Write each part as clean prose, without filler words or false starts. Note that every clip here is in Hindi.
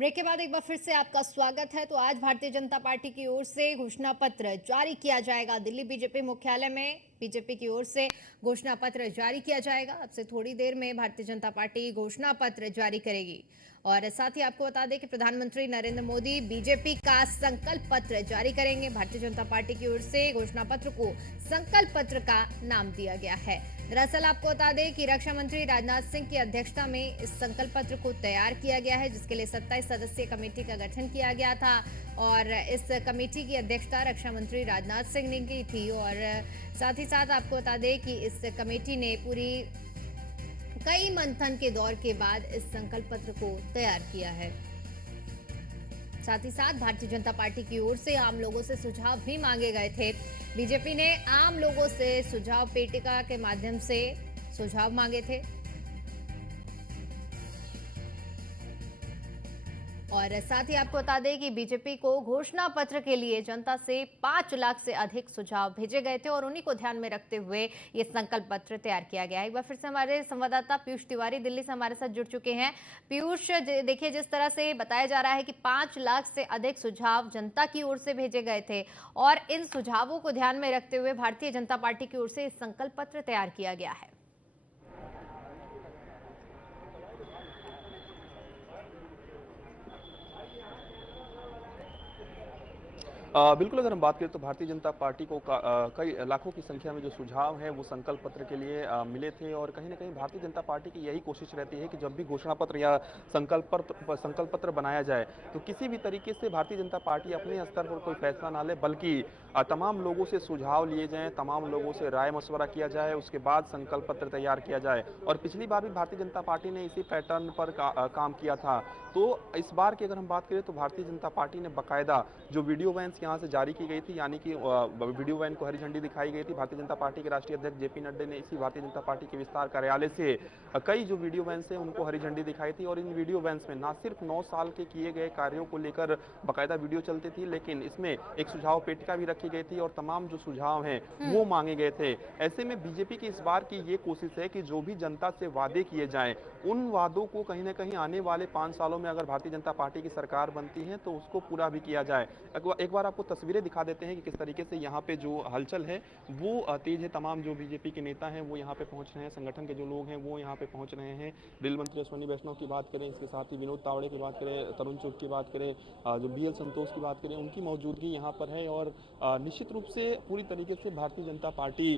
ब्रेक के बाद एक बार फिर से आपका स्वागत है। तो आज भारतीय जनता पार्टी की ओर से घोषणा पत्र जारी किया जाएगा। दिल्ली बीजेपी मुख्यालय में बीजेपी की ओर से घोषणा पत्र जारी किया जाएगा। अब से थोड़ी देर में भारतीय जनता पार्टी घोषणा पत्र जारी करेगी। और साथ ही आपको बता दें कि प्रधानमंत्री नरेंद्र मोदी बीजेपी का संकल्प पत्र जारी करेंगे। भारतीय जनता पार्टी की ओर से घोषणा पत्र को संकल्प पत्र का नाम दिया गया है। दरअसल आपको बता दें कि रक्षा मंत्री राजनाथ सिंह की अध्यक्षता में इस संकल्प पत्र को तैयार किया गया है, जिसके लिए 27 सदस्यीय कमेटी का गठन किया गया था। और इस कमेटी की अध्यक्षता रक्षा मंत्री राजनाथ सिंह ने की थी। और साथ ही साथ आपको बता दें कि इस कमेटी ने पूरी कई मंथन के दौर के बाद इस संकल्प पत्र को तैयार किया है। साथ ही साथ भारतीय जनता पार्टी की ओर से आम लोगों से सुझाव भी मांगे गए थे। बीजेपी ने आम लोगों से सुझाव पेटिका के माध्यम से सुझाव मांगे थे। और साथ ही आपको बता दें कि बीजेपी को घोषणा पत्र के लिए जनता से 5 लाख से अधिक सुझाव भेजे गए थे और उन्हीं को ध्यान में रखते हुए ये संकल्प पत्र तैयार किया गया है। एक बार फिर से हमारे संवाददाता पीयूष तिवारी दिल्ली से हमारे साथ जुड़ चुके हैं। पीयूष, देखिए, जिस तरह से बताया जा रहा है कि 5 लाख से अधिक सुझाव जनता की ओर से भेजे गए थे और इन सुझावों को ध्यान में रखते हुए भारतीय जनता पार्टी की ओर से इस संकल्प पत्र तैयार किया गया है। बिल्कुल, अगर हम बात करें तो भारतीय जनता पार्टी को कई लाखों की संख्या में जो सुझाव हैं वो संकल्प पत्र के लिए मिले थे और कहीं न कहीं भारतीय जनता पार्टी की यही कोशिश रहती है कि जब भी घोषणा पत्र या संकल्प पत्र बनाया जाए तो किसी भी तरीके से भारतीय जनता पार्टी अपने स्तर पर कोई फैसला ना ले, बल्कि तमाम लोगों से सुझाव लिए जाएँ, तमाम लोगों से राय-मशवरा किया जाए, उसके बाद संकल्प पत्र तैयार किया जाए। और पिछली बार भी भारतीय जनता पार्टी ने इसी पैटर्न पर काम किया था। तो इस बार की अगर हम बात करें तो भारतीय जनता पार्टी ने बाकायदा जो वीडियो वैन्स यहाँ से जारी की गई थी, यानी कि वीडियो वैन को हरी झंडी दिखाई गई थी। भारतीय जनता पार्टी के राष्ट्रीय अध्यक्ष जेपी नड्डा ने इसी भारतीय जनता पार्टी के विस्तार कार्यालय से कई जो वीडियो वैन्स हैं उनको हरी झंडी दिखाई थी। और इन वीडियो वैन्स में ना सिर्फ 9 साल के किए गए कार्यों को लेकर बाकायदा वीडियो चलती थी, लेकिन इसमें एक सुझाव पेटिका भी रखी गई थी और तमाम जो सुझाव हैं वो मांगे गए थे। ऐसे में बीजेपी की इस बार की ये कोशिश है कि जो भी जनता से वादे किए जाएं, उन वादों को कहीं न कहीं आने वाले 5 सालों में अगर भारतीय जनता पार्टी की सरकार बनती है तो उसको पूरा भी किया जाए। एक बार आपको तस्वीरें दिखा देते हैं कि किस तरीके से यहाँ पे जो हलचल है वो तेज है। तमाम जो बीजेपी के नेता हैं वो यहाँ पे पहुंच रहे हैं, संगठन के जो लोग हैं वो यहाँ पे पहुंच रहे हैं। रेल मंत्री अश्विनी वैष्णव की बात करें, इसके साथ ही विनोद तावड़े की बात करें, तरुण चुग की बात करें, जो बीएल संतोष की बात करें, उनकी मौजूदगी यहाँ पर है। और निश्चित रूप से पूरी तरीके से भारतीय जनता पार्टी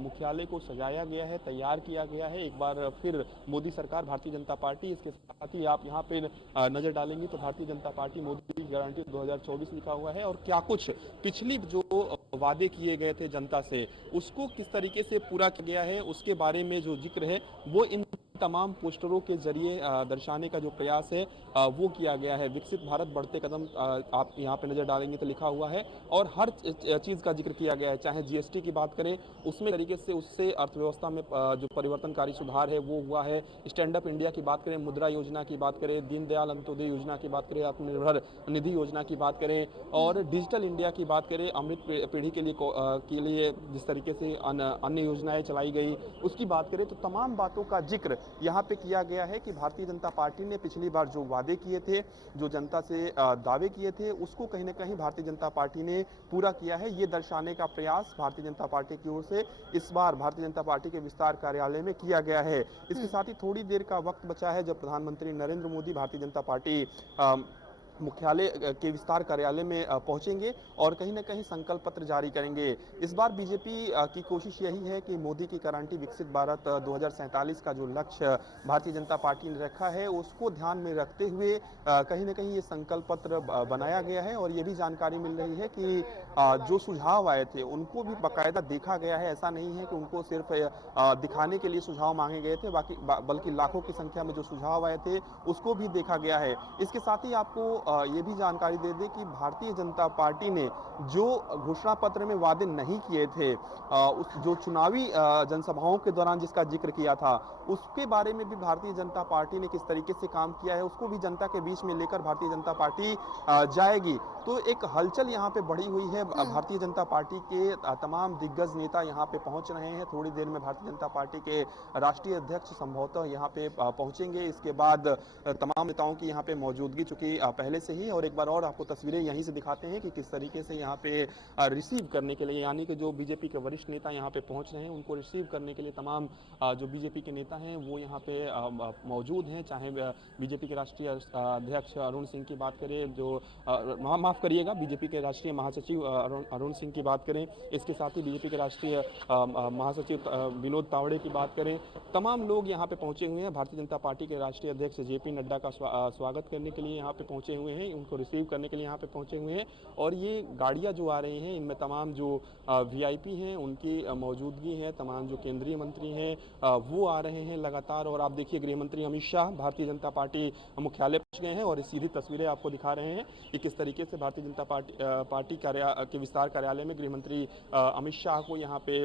मुख्यालय को सजाया गया है, तैयार किया गया है। एक बार फिर मोदी सरकार भारतीय जनता पार्टी, इसके साथ ही आप यहाँ पे नजर डालेंगे तो भारतीय जनता पार्टी मोदी की गारंटी 2024 लिखा हुआ है। और क्या कुछ पिछली जो वादे किए गए थे जनता से उसको किस तरीके से पूरा किया गया है उसके बारे में जो जिक्र है वो इन तमाम पोस्टरों के जरिए दर्शाने का जो प्रयास है वो किया गया है। विकसित भारत बढ़ते कदम आप यहाँ पे नजर डालेंगे तो लिखा हुआ है और हर चीज का जिक्र किया गया है। चाहे जीएसटी की बात करें उसमें तरीके से उससे अर्थव्यवस्था में जो परिवर्तनकारी सुधार है वो हुआ है। स्टैंड अप इंडिया की बात करें, मुद्रा योजना की बात करें, दीनदयाल अंत्योदय योजना की बात करें, आत्मनिर्भर निधि योजना की बात करें और डिजिटल इंडिया की बात करें, अमृत पीढ़ी के लिए जिस तरीके से अन्य योजनाएं चलाई गई उसकी बात करें, तो तमाम बातों का जिक्र यहाँ पे किया गया है कि भारतीय जनता पार्टी ने पिछली बार जो वादे किए थे, जो जनता से दावे किए थे, उसको कहीं ना कहीं भारतीय जनता पार्टी ने पूरा किया है। ये दर्शाने का प्रयास भारतीय जनता पार्टी की ओर से इस बार भारतीय जनता पार्टी के विस्तार कार्यालय में किया गया है। इसके साथ ही थोड़ी देर का वक्त बचा है जब प्रधानमंत्री नरेंद्र मोदी भारतीय जनता पार्टी मुख्यालय के विस्तार कार्यालय में पहुंचेंगे और कहीं ना कहीं संकल्प पत्र जारी करेंगे। इस बार बीजेपी की कोशिश यही है कि मोदी की गारंटी विकसित भारत 2047 का जो लक्ष्य भारतीय जनता पार्टी ने रखा है उसको ध्यान में रखते हुए कहीं ना कहीं ये संकल्प पत्र बनाया गया है। और ये भी जानकारी मिल रही है कि जो सुझाव आए थे उनको भी बाकायदा देखा गया है। ऐसा नहीं है कि उनको सिर्फ दिखाने के लिए सुझाव मांगे गए थे, बल्कि लाखों की संख्या में जो सुझाव आए थे उसको भी देखा गया है। इसके साथ ही आपको ये भी जानकारी दे दें कि भारतीय जनता पार्टी ने जो घोषणा पत्र में वादे नहीं किए थे, उस जो चुनावी जनसभाओं के दौरान जिसका जिक्र किया था, उसके बारे में भी भारतीय जनता पार्टी ने किस तरीके से काम किया है उसको भी जनता के बीच में लेकर भारतीय जनता पार्टी जाएगी। तो एक हलचल यहाँ पे बढ़ी हुई है। भारतीय जनता पार्टी के तमाम दिग्गज नेता यहाँ पे पहुंच रहे हैं। थोड़ी देर में भारतीय जनता पार्टी के राष्ट्रीय अध्यक्ष संभवतः यहाँ पे पहुंचेंगे। इसके बाद तमाम नेताओं की यहाँ पे मौजूदगी चूंकि पहले से ही, और एक बार और आपको तस्वीरें यहीं से दिखाते हैं कि किस तरीके से यहाँ पे रिसीव करने के लिए, यानी कि जो बीजेपी के वरिष्ठ नेता यहाँ पे पहुंच रहे हैं उनको रिसीव करने के लिए तमाम जो बीजेपी के नेता हैं वो यहाँ पे मौजूद हैं। चाहे बीजेपी के राष्ट्रीय अध्यक्ष अरुण सिंह की बात करें, जो माफ करिएगा, बीजेपी के राष्ट्रीय महासचिव अरुण सिंह की बात करें, इसके साथ ही बीजेपी के राष्ट्रीय महासचिव विनोद तावड़े की बात करें, तमाम लोग यहाँ पे पहुंचे हुए हैं। भारतीय जनता पार्टी के राष्ट्रीय अध्यक्ष जेपी नड्डा का स्वागत करने के लिए यहाँ पे पहुंचे हुए हैं, उनको रिसीव करने के लिए यहाँ पे पहुंचे हुए हैं। और ये गाड़ियाँ जो आ रही हैं इनमें तमाम जो वीआईपी हैं उनकी मौजूदगी है, तमाम जो केंद्रीय मंत्री हैं वो आ रहे हैं लगातार। और आप देखिए गृह मंत्री अमित शाह भारतीय जनता पार्टी मुख्यालय पहुंच गए हैं और सीधी तस्वीरें आपको दिखा रहे हैं कि किस तरीके से भारतीय जनता पार्टी के विस्तार कार्यालय में गृह मंत्री अमित शाह को यहाँ पे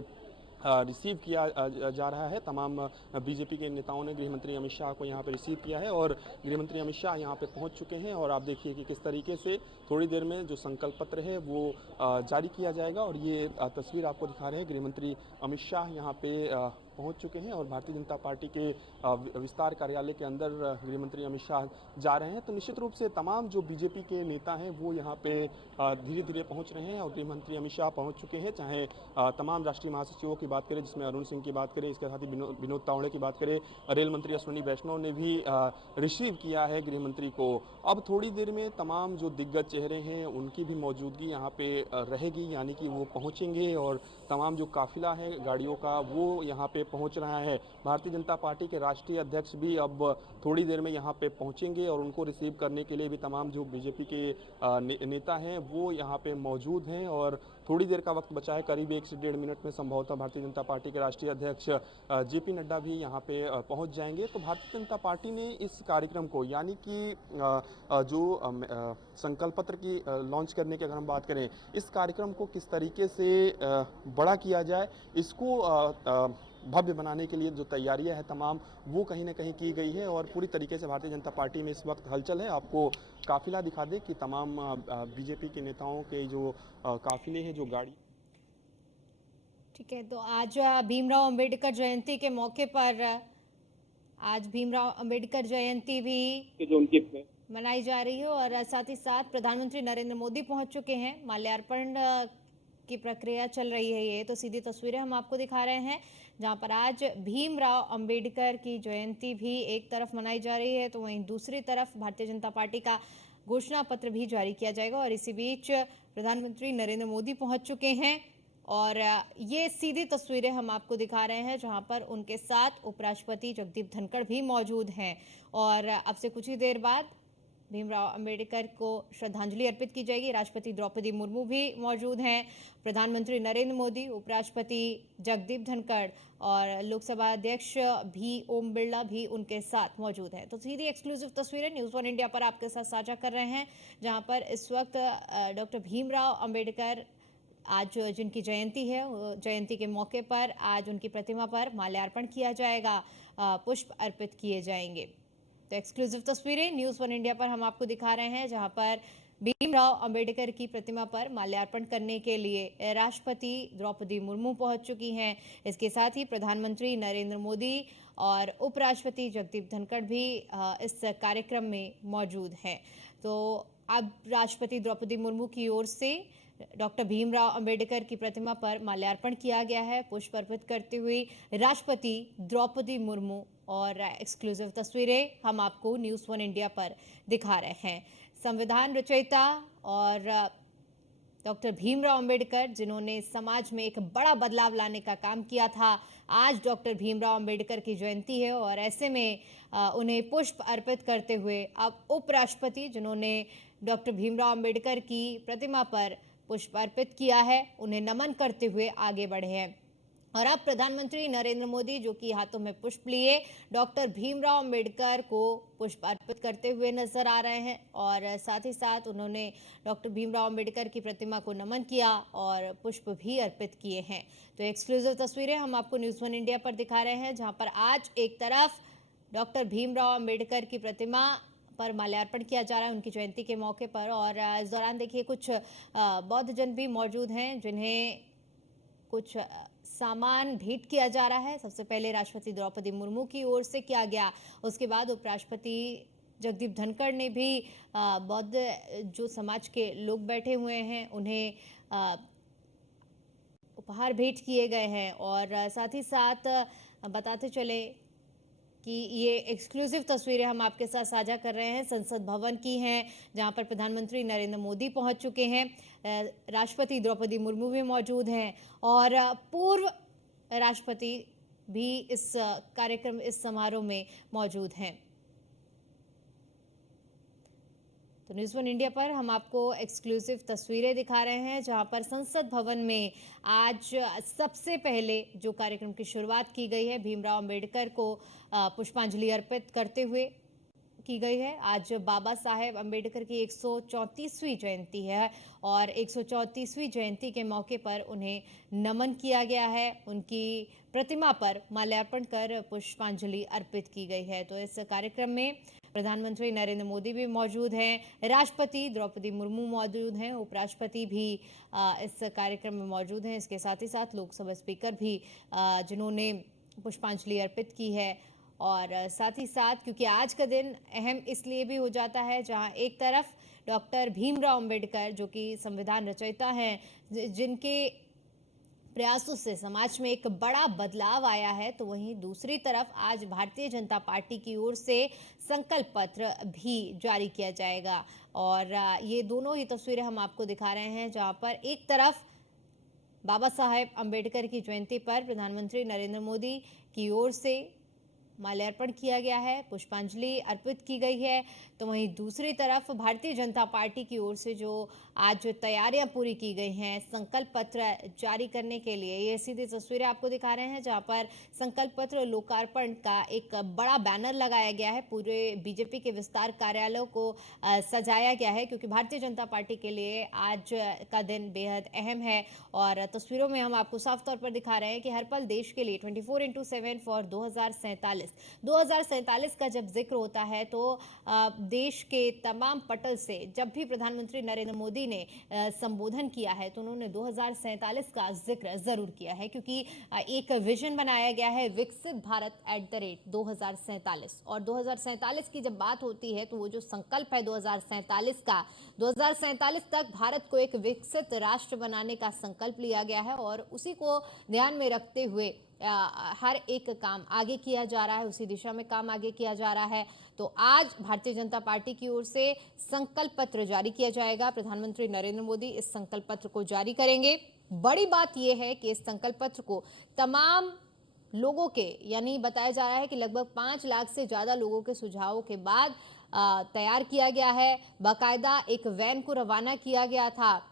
रिसीव किया जा रहा है। तमाम बीजेपी के नेताओं ने गृह मंत्री अमित शाह को यहाँ पे रिसीव किया है और गृह मंत्री अमित शाह यहाँ पे पहुँच चुके हैं। और आप देखिए कि किस तरीके से थोड़ी देर में जो संकल्प पत्र है वो जारी किया जाएगा। और ये तस्वीर आपको दिखा रहे हैं, गृह मंत्री अमित शाह यहाँ पे पहुंच चुके हैं और भारतीय जनता पार्टी के विस्तार कार्यालय के अंदर गृह मंत्री अमित शाह जा रहे हैं। तो निश्चित रूप से तमाम जो बीजेपी के नेता हैं वो यहाँ पे धीरे धीरे पहुंच रहे हैं और गृह मंत्री अमित शाह पहुंच चुके हैं। चाहे तमाम राष्ट्रीय महासचिवों की बात करें, जिसमें अरुण सिंह की बात करें, इसके साथ ही विनोद तावड़े की बात करें, रेल मंत्री अश्विनी वैष्णव ने भी रिसीव किया है गृह मंत्री को। अब थोड़ी देर में तमाम जो दिग्गज चेहरे हैं उनकी भी मौजूदगी यहाँ पे रहेगी, यानी कि वो पहुँचेंगे और तमाम जो काफिला है गाड़ियों का वो यहाँ पे पहुंच रहा है। भारतीय जनता पार्टी के राष्ट्रीय अध्यक्ष भी अब थोड़ी देर में यहाँ पे पहुंचेंगे और उनको रिसीव करने के लिए भी तमाम जो बीजेपी के नेता हैं वो यहाँ पे मौजूद हैं। और थोड़ी देर का वक्त बचा है, करीब 1 से 1.5 मिनट में संभवतः भारतीय जनता पार्टी के राष्ट्रीय अध्यक्ष जेपी नड्डा भी यहाँ पे पहुँच जाएंगे। तो भारतीय जनता पार्टी ने इस कार्यक्रम को, यानी कि जो संकल्प पत्र की लॉन्च करने की अगर हम बात करें, इस कार्यक्रम को किस तरीके से बड़ा किया जाए, इसको भव्य बनाने के लिए जो तैयारियां हैं तमाम वो कहीं ना कहीं की गई है। और पूरी तरीके से भारतीय जनता पार्टी में इस वक्त हलचल है। आपको काफिला दिखा दे कि तमाम बीजेपी के नेताओं के जो काफिले हैं, जो गाड़ी। ठीक है, तो आज भीमराव अंबेडकर जयंती के मौके पर आज भीमराव अंबेडकर जयंती भी जो उनकी मनाई जा रही है और साथ ही साथ प्रधानमंत्री नरेंद्र मोदी पहुंच चुके हैं। माल्यार्पण की प्रक्रिया चल रही है। ये तो सीधी तस्वीरें हम आपको दिखा रहे हैं जहां पर आज भीमराव अंबेडकर की जयंती भी एक तरफ मनाई जा रही है तो वहीं दूसरी तरफ भारतीय जनता पार्टी का घोषणा पत्र भी जारी किया जाएगा। और इसी बीच प्रधानमंत्री नरेंद्र मोदी पहुंच चुके हैं और ये सीधी तस्वीरें हम आपको दिखा रहे हैं जहां पर उनके साथ उपराष्ट्रपति जगदीप धनखड़ भी मौजूद हैं। और अब से कुछ ही देर बाद भीमराव अंबेडकर को श्रद्धांजलि अर्पित की जाएगी। राष्ट्रपति द्रौपदी मुर्मू भी मौजूद हैं, प्रधानमंत्री नरेंद्र मोदी, उपराष्ट्रपति जगदीप धनखड़ और लोकसभा अध्यक्ष भी ओम बिरला भी उनके साथ मौजूद हैं। तो सीधी एक्सक्लूसिव तस्वीरें न्यूज़ 1 इंडिया पर आपके साथ साझा कर रहे हैं जहां पर इस वक्त डॉक्टर भीमराव अंबेडकर आज जिनकी जयंती है, जयंती के मौके पर आज उनकी प्रतिमा पर माल्यार्पण किया जाएगा, पुष्प अर्पित किए जाएंगे। तो एक्सक्लूसिव तस्वीरें न्यूज़ 1 इंडिया पर हम आपको दिखा रहे हैं जहां पर भीमराव अंबेडकर की प्रतिमा पर माल्यार्पण करने के लिए राष्ट्रपति द्रौपदी मुर्मू पहुंच चुकी हैं। इसके साथ ही प्रधानमंत्री नरेंद्र मोदी और उपराष्ट्रपति जगदीप धनखड़ भी इस कार्यक्रम में मौजूद हैं। तो अब राष्ट्रपति द्रौपदी मुर्मू की ओर से डॉक्टर भीमराव अंबेडकर की प्रतिमा पर माल्यार्पण किया गया है, पुष्प अर्पित करते हुए राष्ट्रपति द्रौपदी मुर्मू। और एक्सक्लूसिव तस्वीरें हम आपको न्यूज़ 1 इंडिया पर दिखा रहे हैं। संविधान रचयिता और डॉक्टर भीमराव अंबेडकर जिन्होंने समाज में एक बड़ा बदलाव लाने का काम किया था, आज डॉक्टर भीमराव अंबेडकर की जयंती है और ऐसे में उन्हें पुष्प अर्पित करते हुए अब उपराष्ट्रपति जिन्होंने डॉक्टर भीमराव अंबेडकर की प्रतिमा पर पुष्प अर्पित किया है, उन्हें नमन करते हुए आगे बढ़े हैं। और अब प्रधानमंत्री नरेंद्र मोदी, जो कि हाथों में पुष्प लिए डॉक्टर भीमराव अंबेडकर को पुष्प अर्पित करते हुए नजर आ रहे हैं और साथ ही साथ उन्होंने डॉक्टर भीमराव अंबेडकर की प्रतिमा को नमन किया और पुष्प भी अर्पित किए हैं। तो एक्सक्लूसिव तस्वीरें हम आपको न्यूज़ वन इंडिया पर दिखा रहे हैं, जहां पर आज एक तरफ डॉक्टर भीमराव अंबेडकर की प्रतिमा पर माल्यार्पण किया जा रहा है उनकी जयंती के मौके पर, और इस दौरान देखिए कुछ बौद्ध जन भी मौजूद हैं जिन्हें कुछ सामान भेंट किया जा रहा है। सबसे पहले राष्ट्रपति द्रौपदी मुर्मू की ओर से किया गया, उसके बाद उपराष्ट्रपति जगदीप धनखड़ ने भी बौद्ध जो समाज के लोग बैठे हुए हैं उन्हें उपहार भेंट किए गए हैं। और साथ ही साथ बताते चले कि ये एक्सक्लूसिव तस्वीरें हम आपके साथ साझा कर रहे हैं संसद भवन की हैं, जहां पर प्रधानमंत्री नरेंद्र मोदी पहुंच चुके हैं, राष्ट्रपति द्रौपदी मुर्मू भी मौजूद हैं और पूर्व राष्ट्रपति भी इस कार्यक्रम, इस समारोह में मौजूद हैं। तो न्यूज़ वन इंडिया पर हम आपको एक्सक्लूसिव तस्वीरें दिखा रहे हैं, जहां पर संसद भवन में आज सबसे पहले जो कार्यक्रम की शुरुआत की गई है भीमराव अंबेडकर को पुष्पांजलि अर्पित करते हुए की गई है। आज बाबा साहेब अंबेडकर की 134वीं जयंती है और 134वीं जयंती के मौके पर उन्हें नमन किया गया है, उनकी प्रतिमा पर माल्यार्पण कर पुष्पांजलि अर्पित की गई है। तो इस कार्यक्रम में प्रधानमंत्री नरेंद्र मोदी भी मौजूद हैं, राष्ट्रपति द्रौपदी मुर्मू मौजूद हैं, उपराष्ट्रपति भी इस कार्यक्रम में मौजूद हैं। इसके साथ ही साथ लोकसभा स्पीकर भी जिन्होंने पुष्पांजलि अर्पित की है। और साथ ही साथ क्योंकि आज का दिन अहम इसलिए भी हो जाता है, जहां एक तरफ डॉक्टर भीमराव अंबेडकर जो कि संविधान रचयिता हैं, जिनके प्रयासों से समाज में एक बड़ा बदलाव आया है, तो वहीं दूसरी तरफ आज भारतीय जनता पार्टी की ओर से संकल्प पत्र भी जारी किया जाएगा। और ये दोनों ही तस्वीरें हम आपको दिखा रहे हैं, जहां पर एक तरफ बाबा साहेब अंबेडकर की जयंती पर प्रधानमंत्री नरेंद्र मोदी की ओर से माल्यार्पण किया गया है, पुष्पांजलि अर्पित की गई है, तो वहीं दूसरी तरफ भारतीय जनता पार्टी की ओर से जो आज तैयारियां पूरी की गई हैं संकल्प पत्र जारी करने के लिए, ये सीधी तस्वीरें आपको दिखा रहे हैं, जहां पर संकल्प पत्र लोकार्पण का एक बड़ा बैनर लगाया गया है, पूरे बीजेपी के विस्तार कार्यालय को सजाया गया है, क्योंकि भारतीय जनता पार्टी के लिए आज का दिन बेहद अहम है। और तस्वीरों में हम आपको साफ तौर पर दिखा रहे हैं कि हर पल देश के लिए 24x7 फॉर 2047 का जब जिक्र होता है तो देश के तमाम पटल से जब भी प्रधानमंत्री नरेंद्र मोदी ने संबोधन किया है तो उन्होंने 2047 का जिक्र जरूर किया है, क्योंकि एक विजन बनाया गया है विकसित भारत @2047। और 2047 की जब बात होती है तो वो जो संकल्प है 2047 का, 2047 तक भारत को एक विकसित राष्ट्र बनाने का संकल्प लिया गया है और उसी को ध्यान में रखते हुए हर एक काम आगे किया जा रहा है, उसी दिशा में काम आगे किया जा रहा है। तो आज भारतीय जनता पार्टी की ओर से संकल्प पत्र जारी किया जाएगा। प्रधानमंत्री नरेंद्र मोदी इस संकल्प पत्र को जारी करेंगे। बड़ी बात यह है कि इस संकल्प पत्र को तमाम लोगों के, यानी बताया जा रहा है कि लगभग 5 लाख से ज्यादा लोगों के सुझावों के बाद तैयार किया गया है। बाकायदा एक वैन को रवाना किया गया था,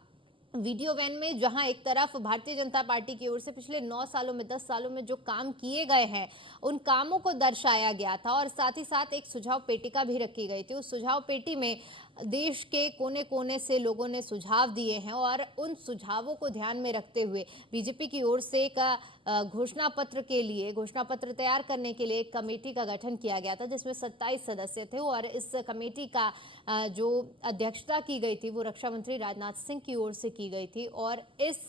वीडियो वैन में, जहां एक तरफ भारतीय जनता पार्टी की ओर से पिछले 9 सालों में, 10 सालों में जो काम किए गए हैं उन कामों को दर्शाया गया था और साथ ही साथ एक सुझाव पेटिका भी रखी गई थी। उस सुझाव पेटी में देश के कोने कोने से लोगों ने सुझाव दिए हैं और उन सुझावों को ध्यान में रखते हुए बीजेपी की ओर से एक घोषणा पत्र के लिए, घोषणा पत्र तैयार करने के लिए एक कमेटी का गठन किया गया था, जिसमें 27 सदस्य थे और इस कमेटी का जो अध्यक्षता की गई थी वो रक्षा मंत्री राजनाथ सिंह की ओर से की गई थी। और इस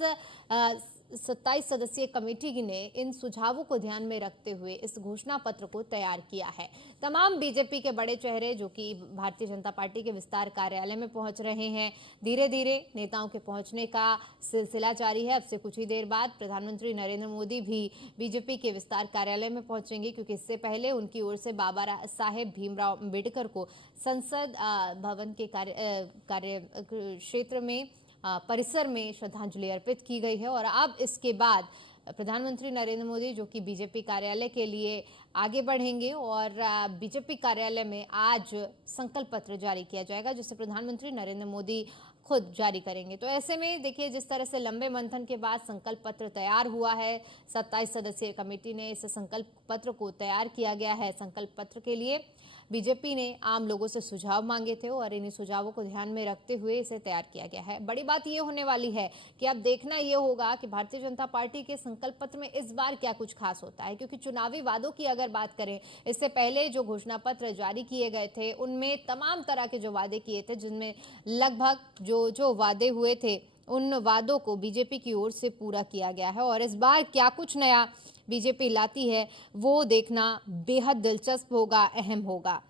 27 सदस्यीय कमेटी ने इन सुझावों को ध्यान में रखते हुए इस घोषणा पत्र को तैयार किया है। तमाम बीजेपी के बड़े चेहरे जो कि भारतीय जनता पार्टी के विस्तार कार्यालय में पहुंच रहे हैं, धीरे धीरे नेताओं के पहुंचने का सिलसिला जारी है। अब से कुछ ही देर बाद प्रधानमंत्री नरेंद्र मोदी भी बीजेपी के विस्तार कार्यालय में पहुंचेंगे, क्योंकि इससे पहले उनकी ओर से बाबा साहेब भीमराव अंबेडकर को संसद भवन के कार्य क्षेत्र में, परिसर में श्रद्धांजलि अर्पित की गई है। और अब इसके बाद प्रधानमंत्री नरेंद्र मोदी जो कि बीजेपी कार्यालय के लिए आगे बढ़ेंगे और बीजेपी कार्यालय में आज संकल्प पत्र जारी किया जाएगा, जिसे प्रधानमंत्री नरेंद्र मोदी खुद जारी करेंगे। तो ऐसे में देखिए, जिस तरह से लंबे मंथन के बाद संकल्प पत्र तैयार हुआ है, 27 सदस्यीय कमेटी ने इस संकल्प पत्र को तैयार किया गया है। संकल्प पत्र के लिए बीजेपी ने आम लोगों से सुझाव मांगे थे और इन्हीं सुझावों को ध्यान में रखते हुए इसे तैयार किया गया है। बड़ी बात ये होने वाली है कि अब देखना ये होगा कि भारतीय जनता पार्टी के संकल्प पत्र में इस बार क्या कुछ खास होता है, क्योंकि चुनावी वादों की अगर बात करें, इससे पहले जो घोषणा पत्र जारी किए गए थे उनमें तमाम तरह के जो वादे किए थे, जिनमें लगभग जो वादे हुए थे उन वादों को बीजेपी की ओर से पूरा किया गया है। और इस बार क्या कुछ नया बीजेपी लाती है वो देखना बेहद दिलचस्प होगा, अहम होगा।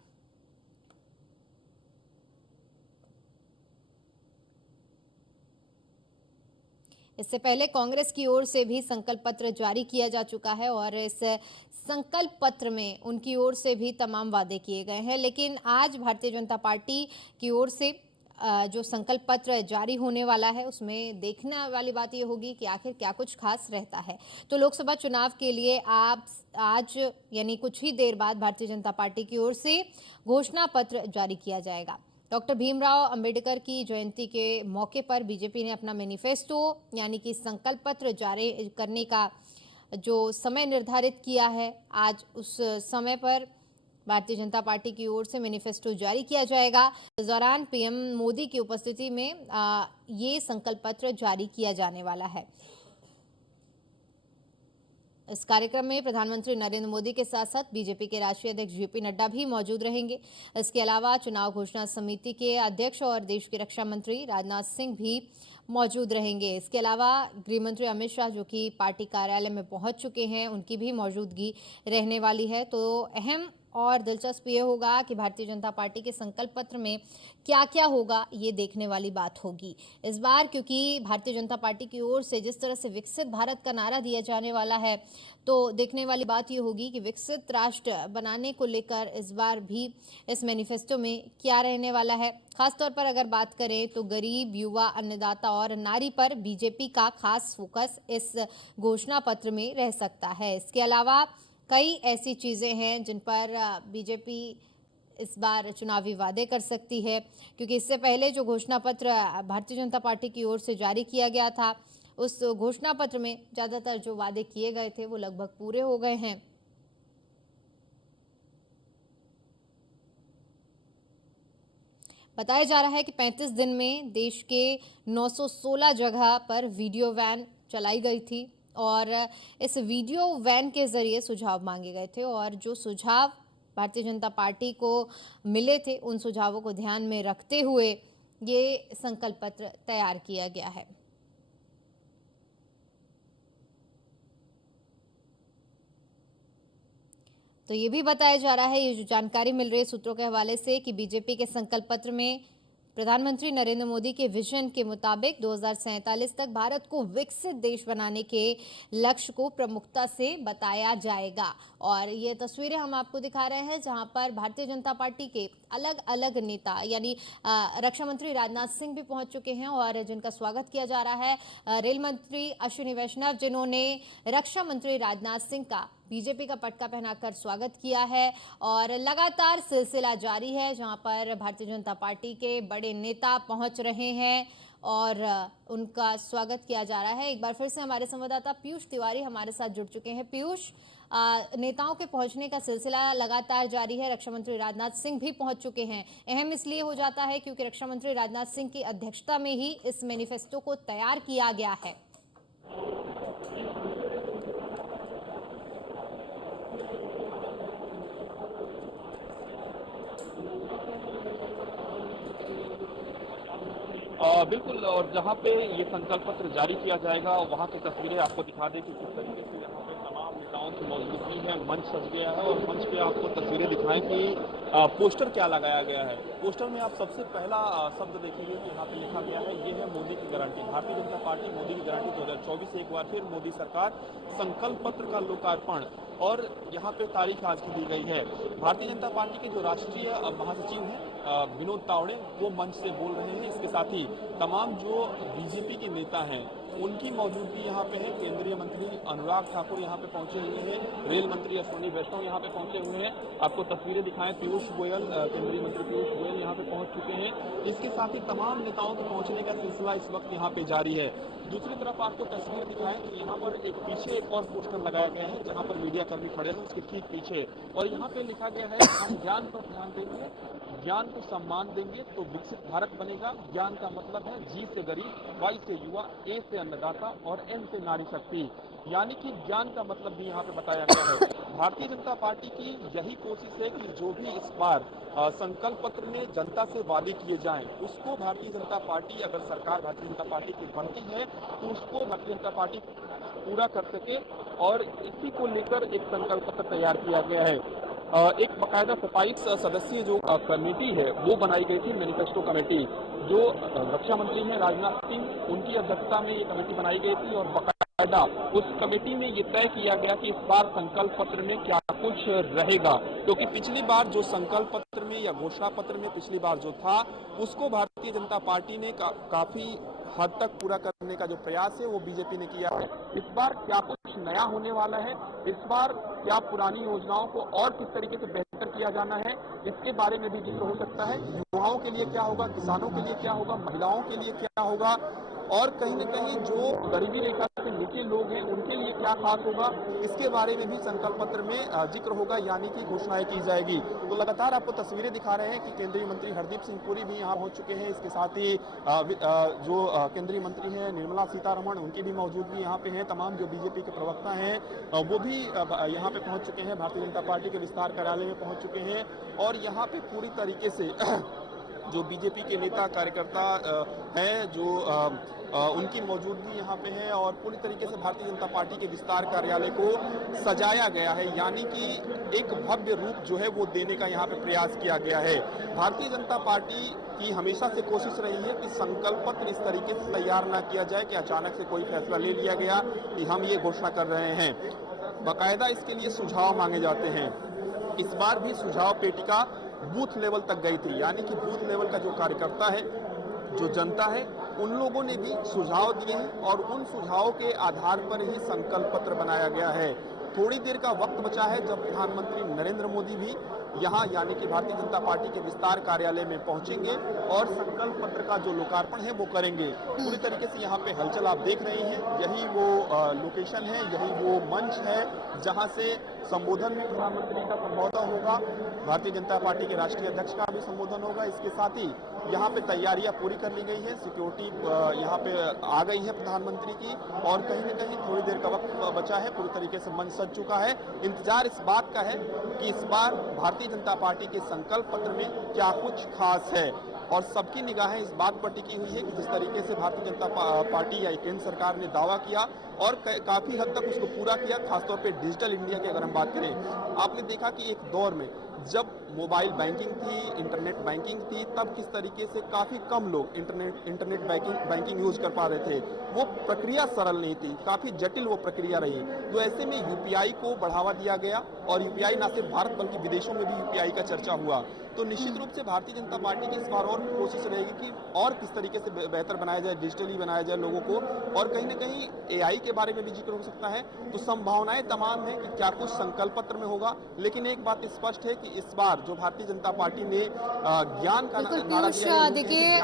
इससे पहले कांग्रेस की ओर से भी संकल्प पत्र जारी किया जा चुका है और इस संकल्प पत्र में उनकी ओर से भी तमाम वादे किए गए हैं। लेकिन आज भारतीय जनता पार्टी की ओर से जो संकल्प पत्र जारी होने वाला है उसमें देखने वाली बात ये होगी कि आखिर क्या कुछ खास रहता है। तो लोकसभा चुनाव के लिए आप आज यानी कुछ ही देर बाद भारतीय जनता पार्टी की ओर से घोषणा पत्र जारी किया जाएगा। डॉक्टर भीमराव अंबेडकर की जयंती के मौके पर बीजेपी ने अपना मैनिफेस्टो यानी कि संकल्प पत्र जारी करने का जो समय निर्धारित किया है, आज उस समय पर भारतीय जनता पार्टी की ओर से मैनिफेस्टो जारी किया जाएगा। इस दौरान पीएम मोदी की उपस्थिति में ये संकल्प पत्र जारी किया जाने वाला है। इस कार्यक्रम में प्रधानमंत्री नरेंद्र मोदी के साथ साथ बीजेपी के राष्ट्रीय अध्यक्ष जेपी नड्डा भी मौजूद रहेंगे। इसके अलावा चुनाव घोषणा समिति के अध्यक्ष और देश के रक्षा मंत्री राजनाथ सिंह भी मौजूद रहेंगे। इसके अलावा गृह मंत्री अमित शाह जो कि पार्टी कार्यालय में पहुंच चुके हैं, उनकी भी मौजूदगी रहने वाली है। तो अहम और दिलचस्प ये होगा कि भारतीय जनता पार्टी के संकल्प पत्र में क्या क्या होगा, ये देखने वाली बात होगी इस बार, क्योंकि भारतीय जनता पार्टी की ओर से जिस तरह से विकसित भारत का नारा दिया जाने वाला है, तो देखने वाली बात ये होगी कि विकसित राष्ट्र बनाने को लेकर इस बार भी इस मैनिफेस्टो में क्या रहने वाला है। खासतौर पर अगर बात करें तो गरीब, युवा, अन्नदाता और नारी पर बीजेपी का खास फोकस इस घोषणा पत्र में रह सकता है। इसके अलावा कई ऐसी चीज़ें हैं जिन पर बीजेपी इस बार चुनावी वादे कर सकती है, क्योंकि इससे पहले जो घोषणा पत्र भारतीय जनता पार्टी की ओर से जारी किया गया था, उस घोषणा पत्र में ज़्यादातर जो वादे किए गए थे वो लगभग पूरे हो गए हैं। बताया जा रहा है कि 35 दिन में देश के 916 जगह पर वीडियो वैन चलाई गई थी और इस वीडियो वैन के जरिए सुझाव मांगे गए थे और जो सुझाव भारतीय जनता पार्टी को मिले थे उन सुझावों को ध्यान में रखते हुए ये संकल्प पत्र तैयार किया गया है। तो ये भी बताया जा रहा है, ये जो जानकारी मिल रही है सूत्रों के हवाले से, कि बीजेपी के संकल्प पत्र में प्रधानमंत्री नरेंद्र मोदी के विजन के मुताबिक 2047 तक भारत को विकसित देश बनाने के लक्ष्य को प्रमुखता से बताया जाएगा। और ये तस्वीरें हम आपको दिखा रहे हैं जहां पर भारतीय जनता पार्टी के अलग अलग नेता यानी रक्षा मंत्री राजनाथ सिंह भी पहुंच चुके हैं और जिनका स्वागत किया जा रहा है। रेल मंत्री अश्विनी वैष्णव जिन्होंने रक्षा मंत्री राजनाथ सिंह का बीजेपी का पटका पहनाकर स्वागत किया है और लगातार सिलसिला जारी है जहां पर भारतीय जनता पार्टी के बड़े नेता पहुंच रहे हैं और उनका स्वागत किया जा रहा है। एक बार फिर से हमारे संवाददाता पीयूष तिवारी हमारे साथ जुड़ चुके हैं। पीयूष, नेताओं के पहुंचने का सिलसिला लगातार जारी है, रक्षा मंत्री राजनाथ सिंह भी पहुंच चुके हैं। अहम इसलिए हो जाता है क्योंकि रक्षा मंत्री राजनाथ सिंह की अध्यक्षता में ही इस मैनिफेस्टो को तैयार किया गया है। बिल्कुल, और जहाँ पे ये संकल्प पत्र जारी किया जाएगा वहाँ की तस्वीरें आपको दिखा दें कि किस तरीके से यहाँ पे तमाम नेताओं की मौजूदगी है, मंच सज गया है और मंच पे आपको तस्वीरें दिखाएं कि पोस्टर क्या लगाया गया है। पोस्टर में आप सबसे पहला शब्द देखेंगे कि यहाँ पे लिखा गया है, ये है मोदी की गारंटी। भारतीय जनता पार्टी मोदी की गारंटी 2024 से एक बार फिर मोदी सरकार संकल्प पत्र का लोकार्पण, और यहाँ पे तारीख आज की दी गई है। भारतीय जनता पार्टी के जो राष्ट्रीय महासचिव हैं विनोद तावड़े, वो मंच से बोल रहे हैं। इसके साथ ही तमाम जो बीजेपी के नेता हैं उनकी मौजूदगी यहाँ पे है। केंद्रीय मंत्री अनुराग ठाकुर यहाँ पे पहुंचे हुए हैं, रेल मंत्री अश्विनी वैष्णव यहाँ पे पहुंचे हुए हैं। आपको तस्वीरें दिखाएं, पीयूष गोयल, केंद्रीय मंत्री पीयूष गोयल यहाँ पे पहुंच चुके हैं। इसके साथ ही तमाम नेताओं के पहुंचने का सिलसिला इस वक्त यहाँ पे जारी है। दूसरी तरफ आपको तस्वीर दिखाएं तो यहाँ पर एक पीछे एक और पोस्टर लगाया गया है जहाँ पर मीडिया कर्मी खड़े हैं, उसके ठीक पीछे, और यहाँ पे लिखा गया है, हम ज्ञान पर ध्यान देंगे, ज्ञान को सम्मान देंगे तो विकसित भारत बनेगा। ज्ञान का मतलब है जी से गरीब, वाई से युवा, ए से अन्नदाता और एन से नारी शक्ति। यानी कि ज्ञान का मतलब भी यहाँ पे बताया गया है। भारतीय जनता पार्टी की यही कोशिश है कि जो भी इस बार संकल्प पत्र में जनता से वादे किए जाएं, उसको भारतीय जनता पार्टी, अगर सरकार भारतीय जनता पार्टी की बनती है तो उसको भारतीय जनता पार्टी पूरा कर सके, और इसी को लेकर एक संकल्प पत्र तैयार किया गया है। एक बाकायदा 27 सदस्यीय जो कमेटी है वो बनाई गई थी, मैनिफेस्टो कमेटी, जो रक्षा मंत्री हैं राजनाथ सिंह, उनकी अध्यक्षता में ये कमेटी बनाई गई थी, और बाकायदा उस कमेटी में ये तय किया गया कि इस बार संकल्प पत्र में क्या कुछ रहेगा, क्योंकि पिछली बार जो संकल्प पत्र में या घोषणा पत्र में पिछली बार जो था उसको भारतीय जनता पार्टी ने काफी हद तक पूरा करने का जो प्रयास है वो बीजेपी ने किया है। इस बार क्या कुछ नया होने वाला है, इस बार क्या पुरानी योजनाओं को और किस तरीके से बेहतर किया जाना है, इसके बारे में भी जिक्र हो सकता है। युवाओं के लिए क्या होगा, किसानों के लिए क्या होगा, महिलाओं के लिए क्या होगा, और कहीं न कहीं जो गरीबी रेखा से नीचे लोग हैं उनके लिए क्या खास होगा, इसके बारे में भी संकल्प पत्र में जिक्र होगा, यानी कि घोषणाएं की जाएगी। तो लगातार आपको तस्वीरें दिखा रहे हैं कि केंद्रीय मंत्री हरदीप सिंह पुरी भी यहाँ पहुंच चुके हैं। इसके साथ ही जो केंद्रीय मंत्री हैं निर्मला सीतारमण, उनकी भी मौजूदगी यहाँ पे है। तमाम जो बीजेपी के प्रवक्ता हैं वो भी यहाँ पे पहुंच चुके हैं, भारतीय जनता पार्टी के विस्तार कार्यालय में पहुंच चुके हैं, और यहाँ पे पूरी तरीके से जो बीजेपी के नेता कार्यकर्ता हैं, जो उनकी मौजूदगी यहाँ पे है, और पूरी तरीके से भारतीय जनता पार्टी के विस्तार कार्यालय को सजाया गया है, यानी कि एक भव्य रूप जो है वो देने का यहाँ पे प्रयास किया गया है। भारतीय जनता पार्टी की हमेशा से कोशिश रही है कि संकल्प पत्र इस तरीके से तैयार ना किया जाए कि अचानक से कोई फैसला ले लिया गया कि हम ये घोषणा कर रहे हैं। बाकायदा इसके लिए सुझाव मांगे जाते हैं। इस बार भी सुझाव पेटिका बूथ लेवल तक गई थी, यानी कि बूथ लेवल का जो कार्यकर्ता है, जो जनता है, उन लोगों ने भी सुझाव दिए हैं, और उन सुझावों के आधार पर ही संकल्प पत्र बनाया गया है। थोड़ी देर का वक्त बचा है जब प्रधानमंत्री नरेंद्र मोदी भी यहाँ यानी कि भारतीय जनता पार्टी के विस्तार कार्यालय में पहुंचेंगे और संकल्प पत्र का जो लोकार्पण है वो करेंगे। पूरी तरीके से यहाँ पे हलचल आप देख रहे हैं, यही वो लोकेशन है, यही वो मंच है जहाँ से संबोधन भी प्रधानमंत्री का संबोधन होगा, भारतीय जनता पार्टी के राष्ट्रीय अध्यक्ष का भी संबोधन होगा। इसके साथ ही यहाँ पे तैयारियां पूरी कर ली गई है, सिक्योरिटी यहाँ पे आ गई है प्रधानमंत्री की, और कहीं न कहीं थोड़ी देर का वक्त बचा है, पूरी तरीके से मंच सज चुका है। इंतजार इस बात का है कि इस बार भारतीय जनता पार्टी के संकल्प पत्र में क्या कुछ खास है, और सबकी निगाहें इस बात पर टिकी हुई है कि जिस तरीके से भारतीय जनता पार्टी या केंद्र सरकार ने दावा किया और काफी हद तक उसको पूरा किया, खासतौर पे डिजिटल इंडिया की अगर हम बात करें, आपने देखा कि एक दौर में जब मोबाइल बैंकिंग थी, इंटरनेट बैंकिंग थी, तब किस तरीके से काफी कम लोग इंटरनेट बैंकिंग यूज कर पा रहे थे। वो प्रक्रिया सरल नहीं थी, काफी जटिल वो प्रक्रिया रही। तो ऐसे में यूपीआई को बढ़ावा दिया गया, और यूपीआई न सिर्फ भारत बल्कि विदेशों में भी यूपीआई का चर्चा हुआ। तो निश्चित रूप से भारतीय जनता पार्टी की इस बार और कोशिश रहेगी कि और किस तरीके से बेहतर बनाया जाए, डिजिटली बनाया जाए लोगों को, और कहीं ना कहीं एआई के बारे में भी जिक्र हो सकता है। तो संभावनाएं तमाम है कि क्या कुछ संकल्प पत्र में होगा, लेकिन एक बात स्पष्ट है कि इस बार जो भारतीय जनता पार्टी ने ज्ञान का नारा दिया है, देखिए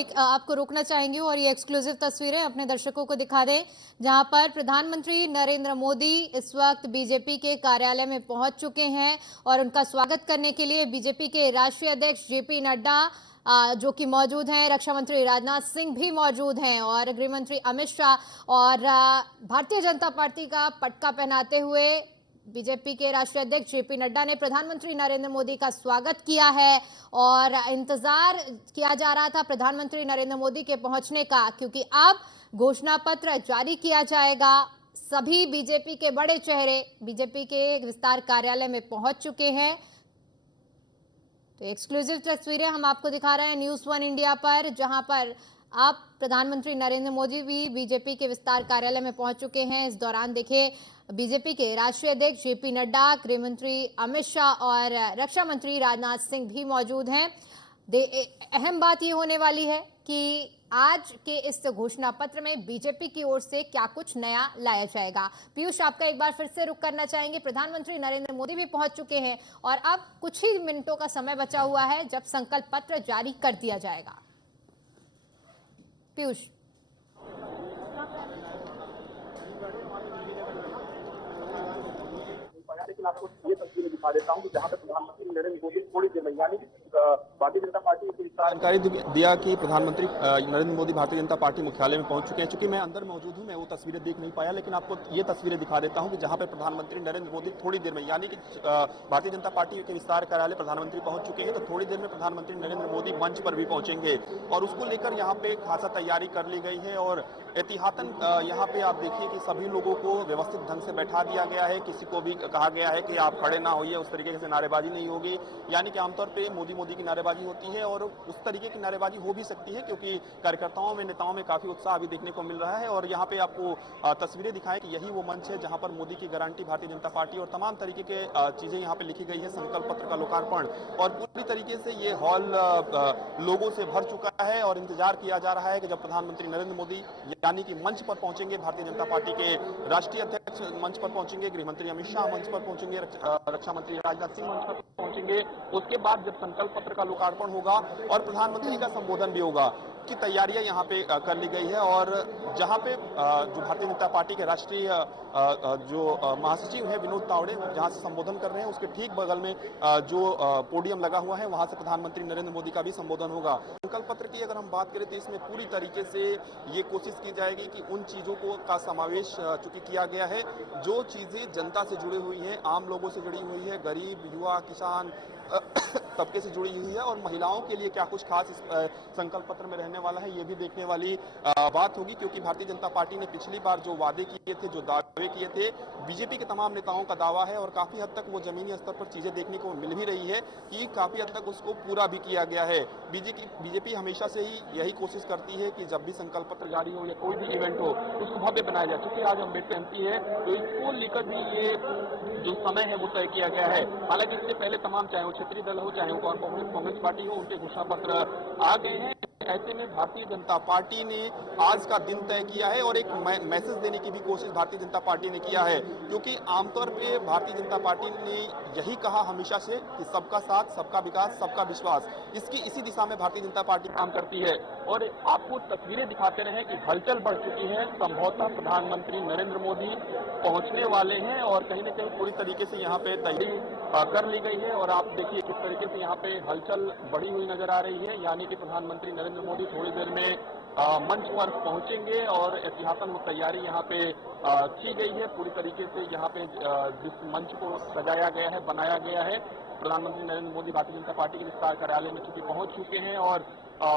एक आपको रोकना चाहेंगे और ये एक्सक्लूसिव तस्वीरें अपने दर्शकों को दिखा दें, जहां पर प्रधानमंत्री नरेंद्र मोदी इस वक्त बीजेपी के कार्यालय में पहुंच चुके हैं, और उनका स्वागत करने के लिए बीजेपी के राष्ट्रीय अध्यक्ष जेपी नड्डा जो कि मौजूद हैं, रक्षा मंत्री राजनाथ सिंह भी मौजूद हैं, और गृह मंत्री अमित शाह, और भारतीय जनता पार्टी का पटका पहनाते हुए बीजेपी के राष्ट्रीय अध्यक्ष जेपी नड्डा ने प्रधानमंत्री नरेंद्र मोदी का स्वागत किया है। और इंतजार किया जा रहा था प्रधानमंत्री नरेंद्र मोदी के पहुंचने का, क्योंकि अब घोषणा पत्र जारी किया जाएगा। सभी बीजेपी के बड़े चेहरे बीजेपी के विस्तार कार्यालय में पहुंच चुके हैं। तो एक्सक्लूसिव तस्वीरें हम आपको दिखा रहे हैं न्यूज़ 1 इंडिया पर, जहां पर आप प्रधानमंत्री नरेंद्र मोदी भी बीजेपी के विस्तार कार्यालय में पहुंच चुके हैं। इस दौरान देखिए बीजेपी के राष्ट्रीय अध्यक्ष जेपी नड्डा, गृह मंत्री अमित शाह और रक्षा मंत्री राजनाथ सिंह भी मौजूद हैं। अहम बात ये होने वाली है कि आज के इस घोषणा पत्र में बीजेपी की ओर से क्या कुछ नया लाया जाएगा। पीयूष, आपका एक बार फिर से रुख करना चाहेंगे। प्रधानमंत्री नरेंद्र मोदी भी पहुंच चुके हैं और अब कुछ ही मिनटों का समय बचा हुआ है जब संकल्प पत्र जारी कर दिया जाएगा। पीयूष। लेकिन आपको ये तस्वीरें दिखा देता हूँ कि जहाँ पे प्रधानमंत्री नरेंद्र मोदी थोड़ी देर में यानी भारतीय जनता पार्टी की जानकारी दिया कि प्रधानमंत्री नरेंद्र मोदी भारतीय जनता पार्टी मुख्यालय में पहुंच चुके हैं। चूंकि मैं अंदर मौजूद हूं, मैं वो तस्वीरें देख नहीं पाया, लेकिन आपको ये तस्वीरें दिखा देता हूं कि जहां पे प्रधानमंत्री नरेंद्र मोदी थोड़ी देर में यानी कि भारतीय जनता पार्टी के विस्तार कार्यालय प्रधानमंत्री पहुंच चुके हैं, तो थोड़ी देर में प्रधानमंत्री नरेंद्र मोदी मंच पर भी पहुंचेंगे और उसको लेकर यहाँ पे खासा तैयारी कर ली गई है। और एहतियातन यहाँ पे आप देखिए कि सभी लोगों को व्यवस्थित ढंग से बैठा दिया गया है। किसी को भी कहा गया है कि आप खड़े ना होइए, उस तरीके से नारेबाजी नहीं होगी। यानी कि आमतौर पे मोदी मोदी की नारेबाजी होती है और उस तरीके की नारेबाजी हो भी सकती है, क्योंकि कार्यकर्ताओं में, नेताओं में काफी उत्साह भी देखने को मिल रहा है। और यहाँ पे आपको तस्वीरें दिखाएं कि यही वो मंच है जहां पर मोदी की गारंटी, भारतीय जनता पार्टी और तमाम तरीके के चीजें यहाँ पे लिखी गई है। संकल्प पत्र का लोकार्पण और पूरी तरीके से ये हॉल लोगों से भर चुका है और इंतजार किया जा रहा है कि जब प्रधानमंत्री नरेंद्र मोदी यानी कि मंच पर पहुंचेंगे, भारतीय जनता पार्टी के राष्ट्रीय अध्यक्ष मंच पर पहुंचेंगे, गृह मंत्री अमित शाह मंच पर पहुंचेंगे, रक्षा मंत्री राजनाथ सिंह मंच पर पहुंचेंगे। उसके बाद जब संकल्प पत्र का लोकार्पण होगा और प्रधानमंत्री का संबोधन भी होगा, की तैयारियां यहाँ पे कर ली गई है। और जहाँ पे जो भारतीय जनता पार्टी के राष्ट्रीय जो महासचिव है विनोद तावड़े, जहाँ से संबोधन कर रहे हैं, उसके ठीक बगल में जो पोडियम लगा हुआ है, वहां से प्रधानमंत्री नरेंद्र मोदी का भी संबोधन होगा। संकल्प पत्र की अगर हम बात करें तो इसमें पूरी तरीके से ये कोशिश की जाएगी कि उन चीजों को का समावेश चूंकि किया गया है जो चीजें जनता से जुड़ी हुई हैं, आम लोगों से जुड़ी हुई है, गरीब, युवा, किसान तबके से जुड़ी हुई है और महिलाओं के लिए क्या कुछ खास इस संकल्प पत्र में रहने वाला है, ये भी देखने वाली बात होगी। क्योंकि भारतीय जनता पार्टी ने पिछली बार जो वादे किए थे, जो दावे किए थे, बीजेपी के तमाम नेताओं का दावा है और काफी हद तक वो जमीनी स्तर पर चीजें देखने को मिल भी रही है कि काफी हद तक उसको पूरा भी किया गया है। बीजेपी हमेशा से ही यही कोशिश करती है कि जब भी संकल्प पत्र जारी हो या कोई भी इवेंट हो उसको भव्य बनाया जाए। क्योंकि आज अम्बेडकर जयंती है तो इसको लेकर भी ये जो समय है वो तय किया गया है। हालांकि इससे पहले तमाम, चाहे वो क्षेत्रीय दल हो, चाहे वो कांग्रेस पार्टी हो, उनके घोषणा पत्र आ गए हैं। ऐसे में भारतीय जनता पार्टी ने आज का दिन तय किया है और एक मैसेज देने की भी कोशिश भारतीय जनता पार्टी ने किया है। क्योंकि आमतौर पे भारतीय जनता पार्टी ने यही कहा हमेशा से कि सबका साथ, सबका विकास, सबका विश्वास, इसी दिशा में भारतीय जनता पार्टी काम करती है। और आपको तस्वीरें दिखाते रहे कि हलचल बढ़ चुकी है। संभवतः प्रधानमंत्री नरेंद्र मोदी पहुंचने वाले हैं और कहीं न कहीं पूरी तरीके से यहाँ पे तैयारी कर ली गई है। और आप देखिए किस तरीके से यहाँ पे हलचल बढ़ी हुई नजर आ रही है। यानी कि प्रधानमंत्री नरेंद्र मोदी थोड़ी देर में मंच पर पहुंचेंगे और एहतियातन वो तैयारी यहाँ पे की गई है। पूरी तरीके से यहाँ पे जिस मंच को सजाया गया है, बनाया गया है, प्रधानमंत्री नरेंद्र मोदी भारतीय जनता पार्टी के विस्तार कार्यालय में चूंकि पहुंच चुके हैं और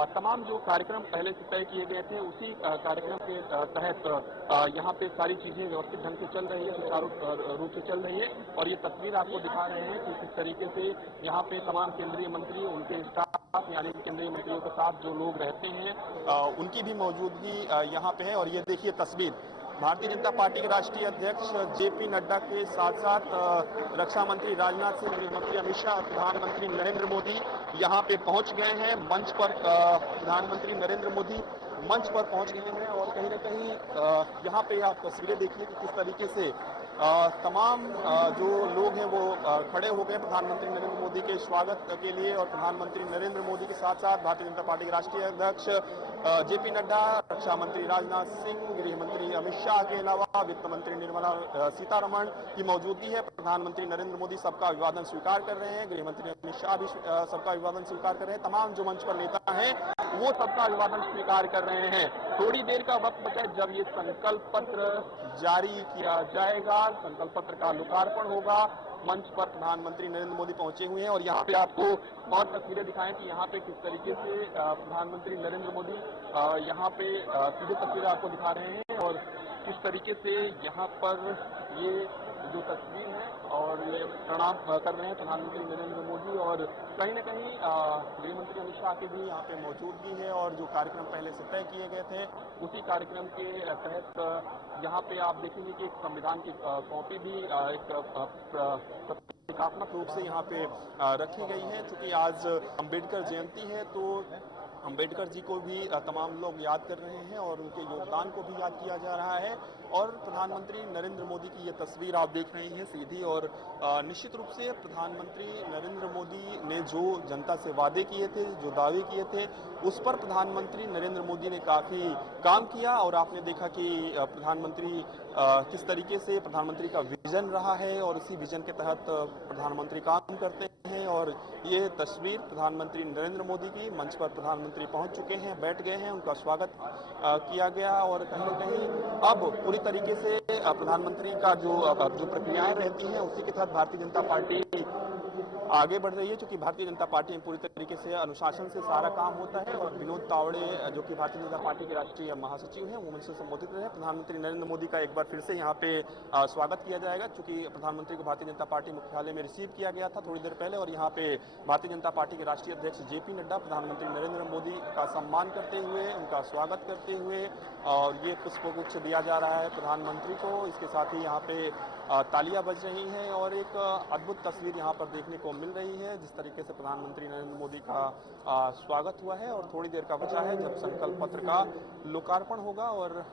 तमाम जो कार्यक्रम पहले से तय किए गए थे उसी कार्यक्रम के तहत यहाँ पे सारी चीजें व्यवस्थित ढंग से चल रही है, सुचारू रूप से चल रही है। और ये तस्वीर आपको दिखा रहे हैं कि किस तरीके से यहाँ पे तमाम केंद्रीय मंत्री, उनके स्टाफ यानी कि केंद्रीय मंत्रियों के साथ जो लोग रहते हैं उनकी भी मौजूदगी यहाँ पे है। और ये देखिए तस्वीर, भारतीय जनता पार्टी के राष्ट्रीय अध्यक्ष जेपी नड्डा के साथ साथ रक्षा मंत्री राजनाथ सिंह, गृह मंत्री अमित शाह, प्रधानमंत्री नरेंद्र मोदी यहाँ पे पहुंच गए हैं मंच पर। प्रधानमंत्री नरेंद्र मोदी मंच पर पहुंच गए हैं और कहीं न कहीं यहाँ पे आप तस्वीरें देखिए कि किस तरीके से तमाम जो लोग हैं वो खड़े हो गए प्रधानमंत्री नरेंद्र मोदी के स्वागत के लिए। और प्रधानमंत्री नरेंद्र मोदी के साथ साथ भारतीय जनता पार्टी के राष्ट्रीय अध्यक्ष जेपी नड्डा, रक्षा मंत्री राजनाथ सिंह, गृह मंत्री अमित शाह के अलावा वित्त मंत्री निर्मला सीतारमण की मौजूदगी है। प्रधानमंत्री नरेंद्र मोदी सबका अभिवादन स्वीकार कर रहे हैं, गृह मंत्री अमित शाह भी सबका अभिवादन स्वीकार कर रहे हैं। तमाम जो मंच पर नेता हैं वो सबका अभिवादन स्वीकार कर रहे हैं। थोड़ी देर का वक्त बचा है, जब ये संकल्प पत्र जारी किया जाएगा, संकल्प पत्र का लोकार्पण होगा, मंच पर प्रधानमंत्री नरेंद्र मोदी पहुंचे हुए हैं। और यहाँ पे आपको और तस्वीरें दिखाएं कि यहाँ पे किस तरीके से प्रधानमंत्री नरेंद्र मोदी यहाँ पे सीधे तस्वीरें आपको दिखा रहे हैं और किस तरीके से यहाँ पर ये जो तस्वीर है और ये प्रणाम कर रहे हैं प्रधानमंत्री नरेंद्र मोदी। और कहीं न कहीं गृह मंत्री अमित शाह की भी यहाँ पे मौजूदगी है और जो कार्यक्रम पहले से तय किए गए थे उसी कार्यक्रम के तहत यहाँ पे आप देखेंगे कि एक संविधान की कॉपी भी एक प्रतीकात्मक रूप से यहाँ पे रखी गई है। चूंकि आज अम्बेडकर जयंती है तो अंबेडकर जी को भी तमाम लोग याद कर रहे हैं और उनके योगदान को भी याद किया जा रहा है। और प्रधानमंत्री नरेंद्र मोदी की ये तस्वीर आप देख रहे हैं सीधी, और निश्चित रूप से प्रधानमंत्री नरेंद्र मोदी ने जो जनता से वादे किए थे, जो दावे किए थे, उस पर प्रधानमंत्री नरेंद्र मोदी ने काफ़ी काम किया। और आपने देखा कि प्रधानमंत्री किस तरीके से प्रधानमंत्री का विजन रहा है और उसी विजन के तहत प्रधानमंत्री काम करते हैं। और ये तस्वीर प्रधानमंत्री नरेंद्र मोदी की, मंच पर प्रधानमंत्री पहुंच चुके हैं, बैठ गए हैं, उनका स्वागत किया गया। और कहीं न कहीं अब पूरी तरीके से प्रधानमंत्री का जो प्रक्रियाएं रहती हैं उसी के तहत भारतीय जनता पार्टी आगे बढ़ रही है, क्योंकि भारतीय जनता पार्टी में पूरी तरीके से अनुशासन से सारा काम होता है। और विनोद तावड़े जो कि भारतीय जनता पार्टी के राष्ट्रीय महासचिव हैं, वो मंच से संबोधित रहे। प्रधानमंत्री नरेंद्र मोदी का एक बार फिर से यहाँ पे स्वागत किया जाएगा, क्योंकि प्रधानमंत्री को भारतीय जनता पार्टी मुख्यालय में रिसीव किया गया था थोड़ी देर पहले। और यहाँ पे भारतीय जनता पार्टी के राष्ट्रीय अध्यक्ष जेपी नड्डा प्रधानमंत्री नरेंद्र मोदी का सम्मान करते हुए, उनका स्वागत करते हुए, और ये पुष्पगुच्छ दिया जा रहा है प्रधानमंत्री को। इसके साथ ही यहाँ पे तालियां बज रही हैं और एक अद्भुत तस्वीर यहाँ पर देखने को मिल रही है, जिस तरीके से प्रधानमंत्री नरेंद्र मोदी का स्वागत हुआ है। और थोड़ी देर का बचा है जब संकल्प पत्र का लोकार्पण होगा, और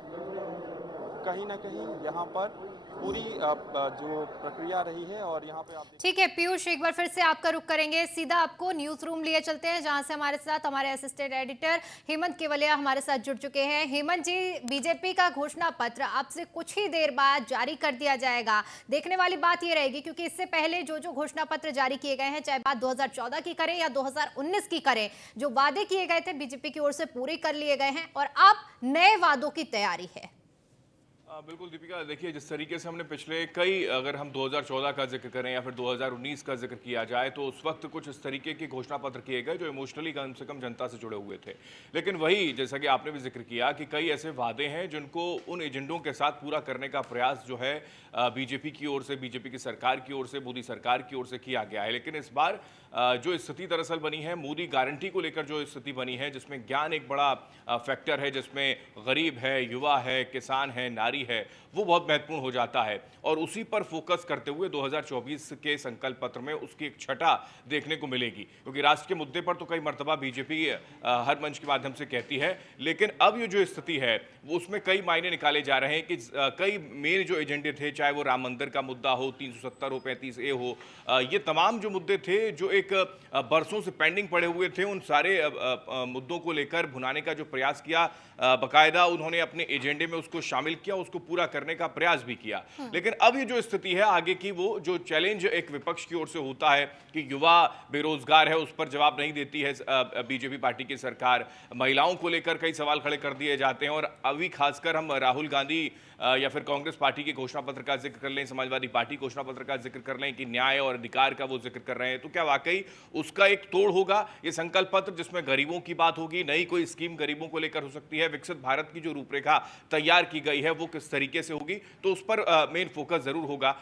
कहीं ना कहीं यहाँ पर पूरी जो प्रक्रिया रही है। और यहाँ पे आप ठीक है पीयूष, एक बार फिर से आपका रुख करेंगे, सीधा आपको न्यूज रूम लिए चलते हैं, जहां से हमारे साथ हमारे असिस्टेंट एडिटर हेमंत केवलिया हमारे साथ जुड़ चुके हैं। हेमंत जी, बीजेपी का घोषणा पत्र आपसे कुछ ही देर बाद जारी कर दिया जाएगा। देखने वाली बात ये रहेगी, क्योंकि इससे पहले जो जो घोषणा पत्र जारी किए गए हैं, चाहे बात 2014 की करें या 2019 की करें, जो वादे किए गए थे बीजेपी की ओर से पूरे कर लिए गए हैं और अब नए वादों की तैयारी है। बिल्कुल दीपिका, देखिए जिस तरीके से हमने पिछले कई, अगर हम 2014 का जिक्र करें या फिर 2019 का जिक्र किया जाए, तो उस वक्त कुछ इस तरीके के घोषणा पत्र किए गए जो इमोशनली कम से कम जनता से जुड़े हुए थे। लेकिन वही, जैसा कि आपने भी जिक्र किया, कि कई ऐसे वादे हैं जिनको उन एजेंडों के साथ पूरा करने का प्रयास जो है बीजेपी की ओर से, बीजेपी की सरकार की ओर से, मोदी सरकार की ओर से किया गया है। लेकिन इस बार जो स्थिति दरअसल बनी है, मोदी गारंटी को लेकर जो स्थिति बनी है, जिसमें ज्ञान एक बड़ा फैक्टर है, जिसमें गरीब है, युवा है, किसान है, नारी है, वो बहुत महत्वपूर्ण हो जाता है। और उसी पर फोकस करते हुए 2024 के संकल्प पत्र में उसकी एक छटा देखने को मिलेगी, क्योंकि राष्ट्र के मुद्दे पर तो कई मर्तबा बीजेपी हर मंच के माध्यम से कहती है, लेकिन अब ये जो स्थिति है वो उसमें कई मायने निकाले जा रहे हैं कि कई मेन जो एजेंडे थे, चाहे वो राम मंदिर का मुद्दा हो, 370 हो, 35A हो, ये तमाम जो मुद्दे थे जो एक बरसों से पेंडिंग पड़े हुए थे, उन सारे मुद्दों को लेकर भुनाने का जो प्रयास किया, बाकायदा उन्होंने अपने एजेंडे में उसको शामिल किया, उसको पूरा करने का प्रयास भी किया। लेकिन अब ये जो स्थिति है आगे की, वो जो चैलेंज एक विपक्ष की ओर से होता है कि युवा बेरोजगार है, उस पर जवाब नहीं देती है बीजेपी पार्टी की सरकार। महिलाओं को लेकर कई सवाल खड़े कर दिए जाते हैं, और अभी खासकर हम राहुल गांधी या फिर कांग्रेस पार्टी के घोषणा पत्र का जिक्र कर लें, समाजवादी पार्टी घोषणा पत्र का जिक्र कर लें कि न्याय और अधिकार का वो जिक्र कर रहे हैं, तो क्या वाकई उसका एक तोड़ होगा ये संकल्प पत्र, जिसमें गरीबों की बात होगी, नई कोई स्कीम गरीबों को लेकर हो सकती है, विकसित भारत की जो रूपरेखा तैयार की गई है वो किस तरीके से होगी, तो उस पर मेन फोकस जरूर होगा।